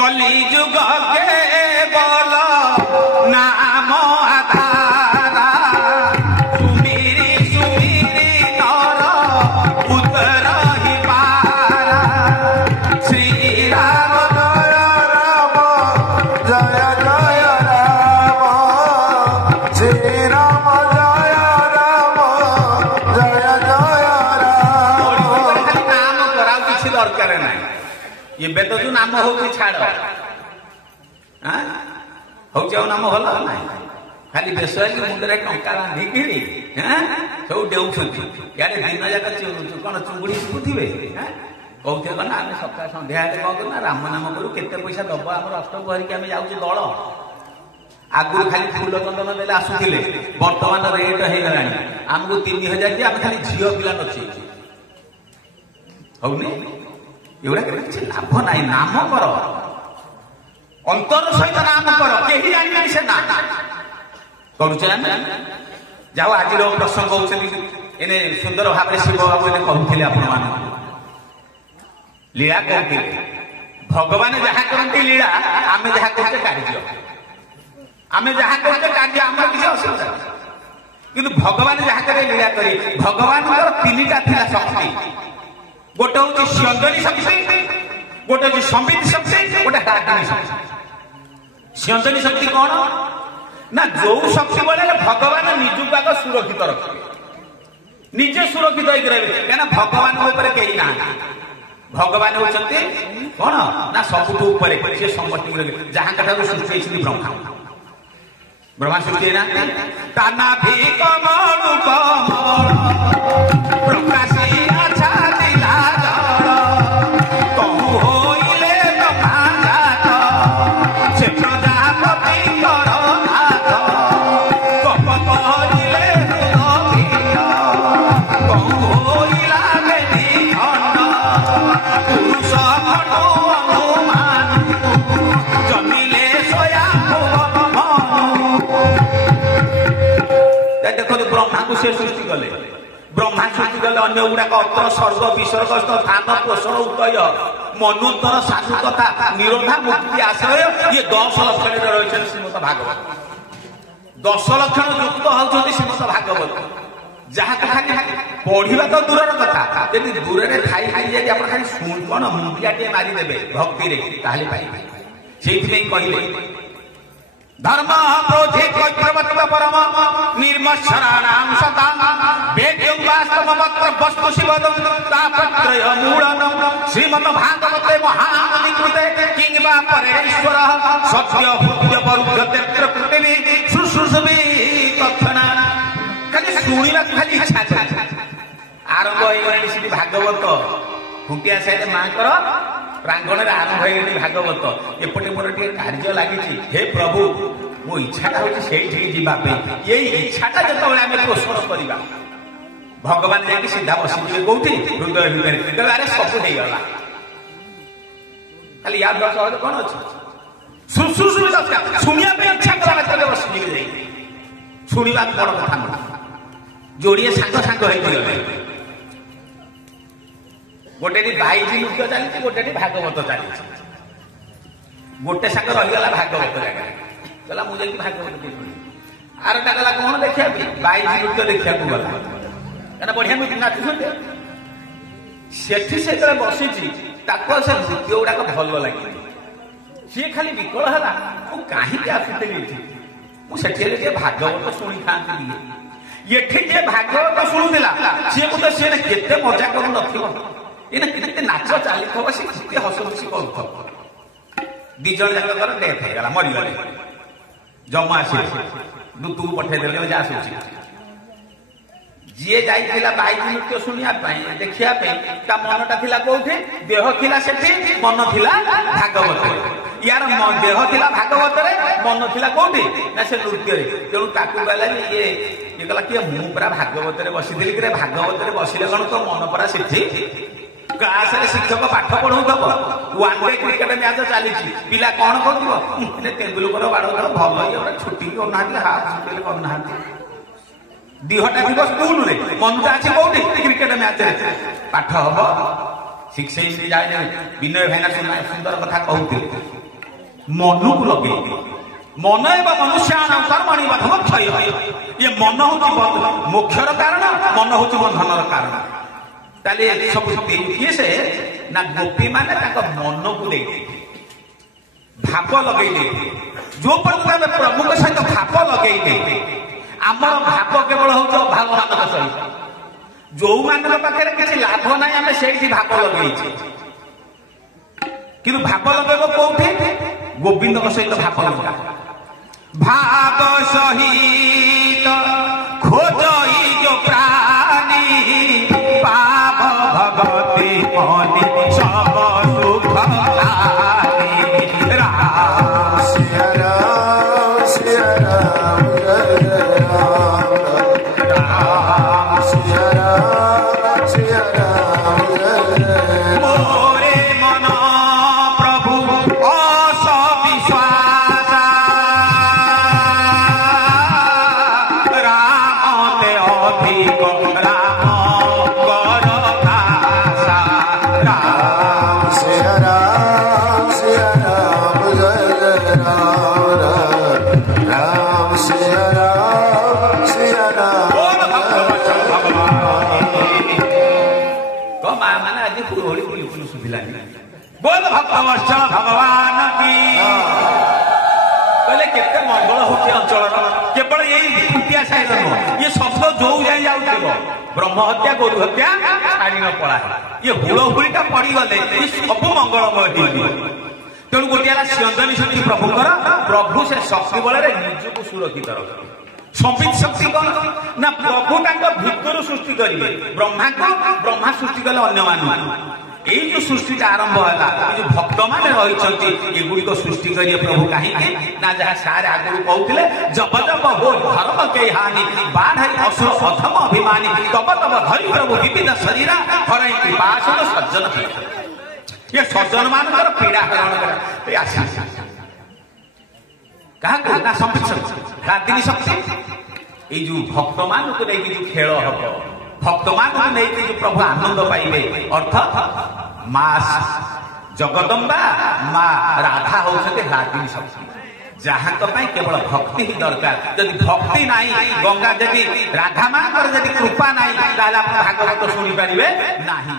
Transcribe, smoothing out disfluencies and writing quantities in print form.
कली जुग के बोल नाम आधारा सुमिरी सुमिरी नर उतर ही पारा श्री राम जय राम जय जय राम श्री राम जय राम जय जय राम। नाम करा किसी दरकार ना ये तो जो नाम हो छाड़ हूँ नाम भल ना खाली देश मुंडे टंका बांधिकी सब डेउंट यार दिन जाक कौन चुंगुड़ी शुभुवे कहते कौन आम सकाल सन्ध्या कौन करना राम नाम करू केते पैसा दब आम अष्टप्रहरी आम जाऊँ दल आगुरी खाली फूल चंदन देले आसुले बर्तमान रेट हो गला आमको 3000 दिए आम खाली झील पिला नचे हूनी एवढा किसी लाभ ना नाम कर अंतर सहित नाम कर कहीं जानी से ना करुचे जाओ आज प्रसंग होने सुंदर भाव शिव बाबू कहते आपण मान लीला कहते भगवान जहाँ करते लीला आम जहाँ करते कार्य आम जहाँ करते कार्य आम किसी असुविधा किंतु भगवान जहाँ करे लीला करे भगवान तीनटा थिला शक्ति गोटे हूँ स्यंदनी शक्ति गोटे हूँ संबित शक्ति गोटे हाग्नि शक्ति स्यंदनी शक्ति कौन ना जो शक्ति बोले भगवान निजुक आग सुरक्षित रखे निजे सुरक्षित होकर रहे क्या भगवान कहीं ना भगवान होती कौन ना सबुठ ऊपर समस्त जहाँ कथा सृष्टि ब्रह्मा ब्रह्मा सृष्टि ना ताना भी कमल प्रकाश से सृष्टि कले ब्रह्मा सृष्टि कले अन्य गुड़ाक अत्र स्वर्ग विसर्ग स्थान पोषण उदय मनोत्तर साधुकता निरोधा मुक्ति आश्रय ये 10 लक्षण रही श्रीमद भागवत 10 लक्षण युक्त होती श्रीमद भागवत जहाँ खाली पढ़ा तो दूर कथा यदि दूर में खाई खाई आप खाली शुण कौन मुंडिया टे मारिदेवे भक्ति पाइबे से कहले धर्म क्रोधे चक्रवर्ती परम निर्मत्सराणाम सता वेद्यं वास्तवमत्र वस्तु शिवदं तापत्रय मूलनं श्रीमद् भागवते महामुनि कृते किंवा परेश्वरः सत्य भूत्य परुद्धतेत्र कृतिनि शुश्रूषवे तत्क्षणा खाली शुणिबा खाली इच्छा आरंभ होइगलानि श्री भागवत खुंटिया साइड मांकर प्रांगण में आरंभ हो भागवत एपटे मोर टे कार्य लगी हे प्रभु मो इच्छाटा हूँ से यही इच्छाटा जो आम पोषण करवा भगवान जाकि सीधा बसीजे कौटी हृदय हृदय अरे सब होगा खाली या सहज कौन अच्छे शुणा इच्छा कला बसीजे शुणा बड़ कथा जोड़े सांग सांग हो गोटे बाईजी नृत्य चली गोटे भागवत चली गोटे सांग रहीगला भागवत जगह कहला मुझे भागवत आरटा गला कौन देखा बाईजी नृत्य देखा गला क्या बढ़िया नाचुंटे से बसी से नृत्य गुड़ाक भल लगे सी खाली विकल है कहीं आसुली मुझे भागवत शुणी था ये भागवत शुणुला सी गोटे सी के मजा करू न एने नाच चली थो सी हस खुशी कर दी जन जाकर डेथ होगा मरीगले जमा आस दूत को पठेदेले जा जी जाइला बाईजी नृत्य शुणा देखा मनटा थिला कौटे देह थिला सेठी मन थिला भागवत यार देह थिला भागवत मन थिला कौटे ना से नृत्य तेणु ताकू गला ये कहला किए मु पूरा भागवत बसी भागवत बसिले कौन तो मन परा सेठी क्लास शिक्षक पाठ पढ़ाऊब वन डे क्रिकेट मैच चली पिला कौन कर तेंदुलकर बाड़ भल छुट्टी करना हाफ करना दिहटा थी स्कूल मनटा अच्छे कौटी क्रिकेट मैच पाठ हम शिक्षे विनय भाईना सुंदर कथा कहते ମନକୁ ଲଗେଇଲେ ମନ ଏବଂ ମନୁଷ୍ୟାନନ୍ତର ମଣିବଧମ କ୍ଷୟ। ଇଏ ମନ ହଉଛି ମୋକ୍ଷର କାରଣ, ମନ ହଉଛି ବନ୍ଧନର କାରଣ। ତାହେଲେ ସବୁ କିଏ ସେ ନା ଗୋପୀ ମାନେ ତାଙ୍କ ମନକୁ ଦେଇଥିଲେ, ଭାବ ଲଗେଇଲେ। ଯୋଉ ପର୍ଯ୍ୟନ୍ତ ଆମେ ପ୍ରଭୁଙ୍କ ସହିତ ଭାବ ଲଗେଇଲେ, ଆମର ଭାବ କେବଳ ହଉଛି ଅଭାବମାନଙ୍କ ସହିତ। ଯୋଉମାନଙ୍କ ପାଖରେ କିଛି ଲାଭ ନାହିଁ ଆମେ ସେଇଠି ଭାବ ଲଗେଇଛେ, କିନ୍ତୁ ଭାବ ଲଗେଇବ କୋଉଠି? ଗୋବିନ୍ଦଙ୍କ ସହିତ ଭାବ ଲଗା। ଭାବ ସହିତ ଖୋଜଇ ଯୋ ପ୍ରାଣୀ ପାପ ଭଗତି ମନି ସବ ସୁଖ ପାଣି। ରାମ सिया राम सिया राम जय राम राम सिया राम जय मोरे मन प्रभु अस विश्वास राम ते अधिक राम कर आशा। राम सिया राम जय राम राम सिया राम माँ मैंने आज होली होली होली सुधिलानी बोल भक्त वर्ष भगवान की कहले केते मंगल होची अंचल केवल यही फुटिया साइड नुह ये शब्द जो जाए जाउथिब ब्रह्म हत्या गोरु हत्या छाड़ी न पड़ा ये हुल हुईटा पड़ी गले ये सब मंगलमय होइबो। तेणु गोटे सिंदनी शक्ति प्रभुकर प्रभु से शक्ति बल निजको सुरक्षित रखे। संबित शक्ति कौन ना प्रभु भितर सृष्टि करेंगे ब्रह्मा को ब्रह्मा सृष्टि कले अन्य मान यही जो सृष्टि आरंभ है जो भक्त मान रही एगुड़िक सृष्टि करिए प्रभु कहीं ना जहाँ सारे आगु कहते जब जब हो धर्म के हानि बाढ़ असुर अधम अभिमानी तब तब धरी प्रभु विविध शरीरा हरई कृपासन सज्जन ये सज्जन मान पीड़ा हरण क्या संबित शक्ति गादिनी शक्ति ये जो भक्त मान को लेकिन जो खेल हम भक्त मान को लेकिन जो प्रभु आनंद पाइबे अर्थात माँ जगदम्बा माँ राधा होते गादिनी शक्ति जहाँ केवल भक्ति ही दरकार। यदि भक्ति नहीं गंगा यदि राधा माँ कृपा नहीं भागवत शुणी पारे नहीं।